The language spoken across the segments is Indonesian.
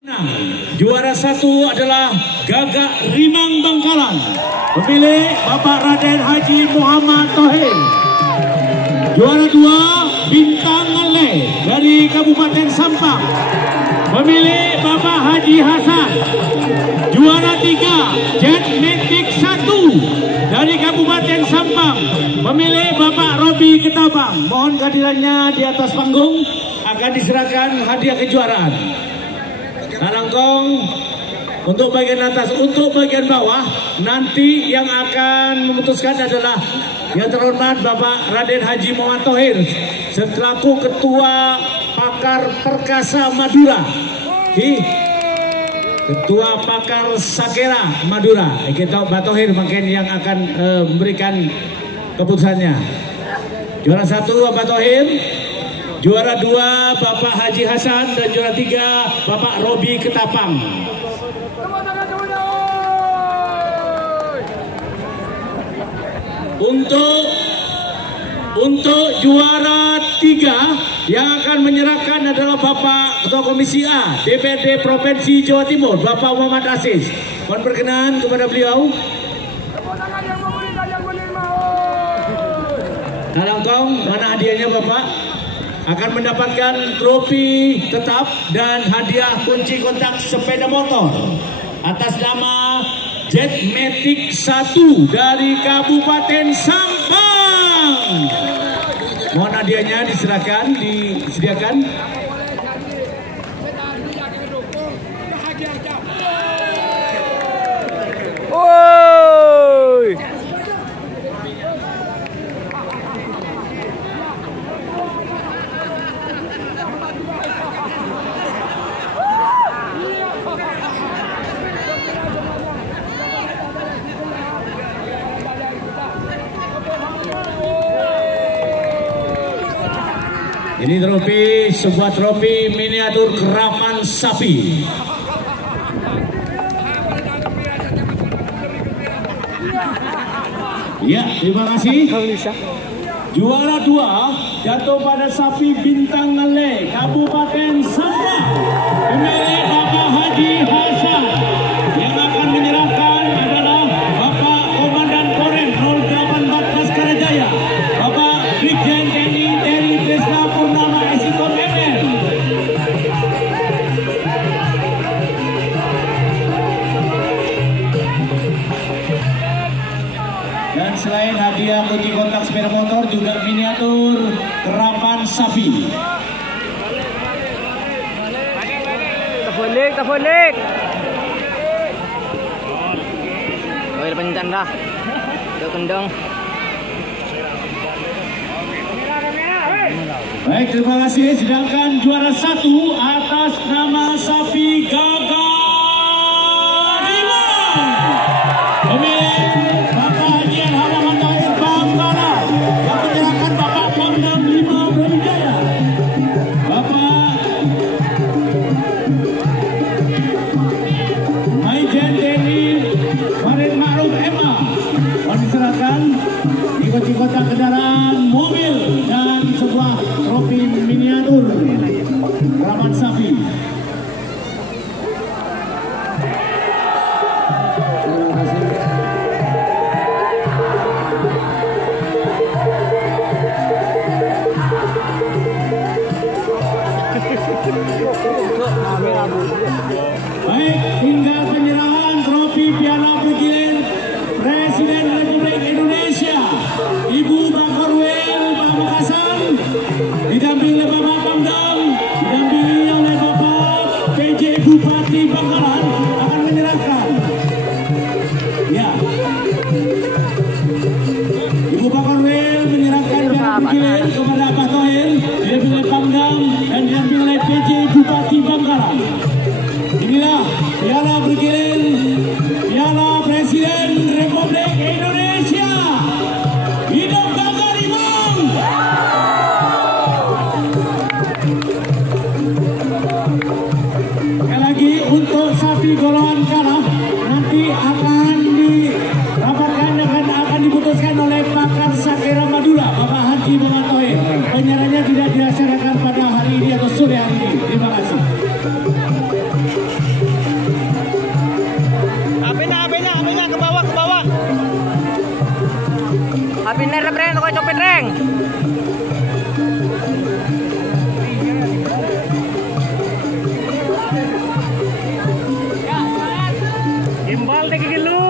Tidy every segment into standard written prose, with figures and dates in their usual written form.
Nah, juara satu adalah Gagak Rimang Bangkalan, pemilik Bapak Raden Haji Muhammad Thohir. Juara dua Bintang Ale dari Kabupaten Sampang, pemilik Bapak Haji Hasan. Juara tiga Jet Matic 1 dari Kabupaten Sampang, pemilik Bapak Robi Ketabang. Mohon kehadirannya di atas panggung, akan diserahkan hadiah kejuaraan. Alangkong untuk bagian atas. Untuk bagian bawah nanti yang akan memutuskan adalah yang terhormat Bapak Raden Haji Muhammad Thohir selaku Ketua Pakar Perkasa Madura, Ketua Pakar Sakera Madura. Kita Pak Thohir mungkin yang akan memberikan keputusannya. Juara satu Bapak Thohir, juara dua Bapak Haji Hasan, dan juara tiga Bapak Robi Ketapang. Untuk juara tiga yang akan menyerahkan adalah Bapak Ketua Komisi A DPRD Provinsi Jawa Timur, Bapak Muhammad Aziz. Mohon berkenan kepada beliau. Alangkong, mana hadiahnya Bapak? Akan mendapatkan trofi tetap dan hadiah kunci kontak sepeda motor atas nama Jet Matic 1 dari Kabupaten Sampang. Mohon hadiahnya disediakan. Woi. Ini trofi, sebuah trofi miniatur kerapan sapi. Ya, terima kasih. Juara dua jatuh pada sapi Bintang Ale Kabupaten Sampang, pemilik Bapak Haji Hasan. Yang akan menyerahkan adalah Bapak Komandan Korem 0814 Karajaya, Bapak Brigjen TNI Terry Trisna Purnama Esikom MN. Dan selain hadiah kunci kontak sepeda motor, juga miniatur kerapan sapi. Tafulik. Oh, depan dah. Dia kendang. Baik, terima kasih. Sedangkan juara satu atas nama sapi Gagak Rimang, pemilik Bapak Haji Muhammad Thohir Bangkalan, yang menyerahkan Bapak Pangdam 5 Brawijaya, Bapak Maijen TNI Farid Ma'ruf MA. Mohon diserahkan kunci kotak kendaraan, mobil, dan sebuah trofi miniatur kerapan sapi. Terima kasih. Baik, tinggal penyerahan trofi Piala Bergilir Presiden Republik Indonesia, Ibu Bakorwil Pamekasan, didampingi oleh Bapak Pangdam, didampingi oleh Bapak PJ Bupati Bangkalan, akan menyerahkan. Ya, Ibu Bakorwil menyerahkan Piala Bergilir kepada Pak Thohir, didampingi oleh Pangdam dan didampingi oleh PJ Bupati Bangkalan. Inilah Piala Bergilir, Piala Presiden Republik Indonesia. Hidup Gagak Rimang. Sekali lagi, untuk sapi golongan kalah nanti akan dirapatkan dan akan diputuskan oleh Pakar Sakera Madura, Bapak Haji Muhammad Thohir. Penyerahannya tidak dilaksanakan pada hari ini atau sore hari ini. Terima kasih. Abiner na preng, ako copet reng. Gimbal deh lu.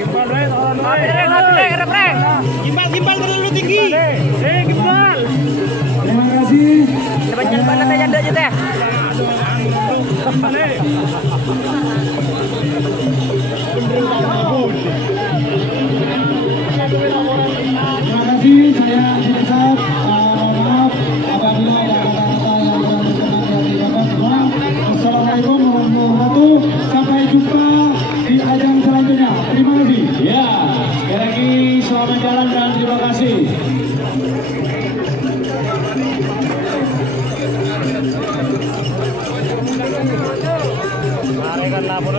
Gimbal deh, Abiner na preng. Gimbal terlalu tinggi. Gimbal. Terima kasih. Dapat jangan nanti janda aja teh. Terima kasih, saya Sinsat. Maaf apabila ada kata-kata yang kurang berkenan dari Bapak semua. Assalamualaikum warahmatullahi wabarakatuh. Sampai jumpa di ajang selanjutnya. Terima kasih. Ya, sekali lagi selamat jalan dan terima kasih. Mari kan lapor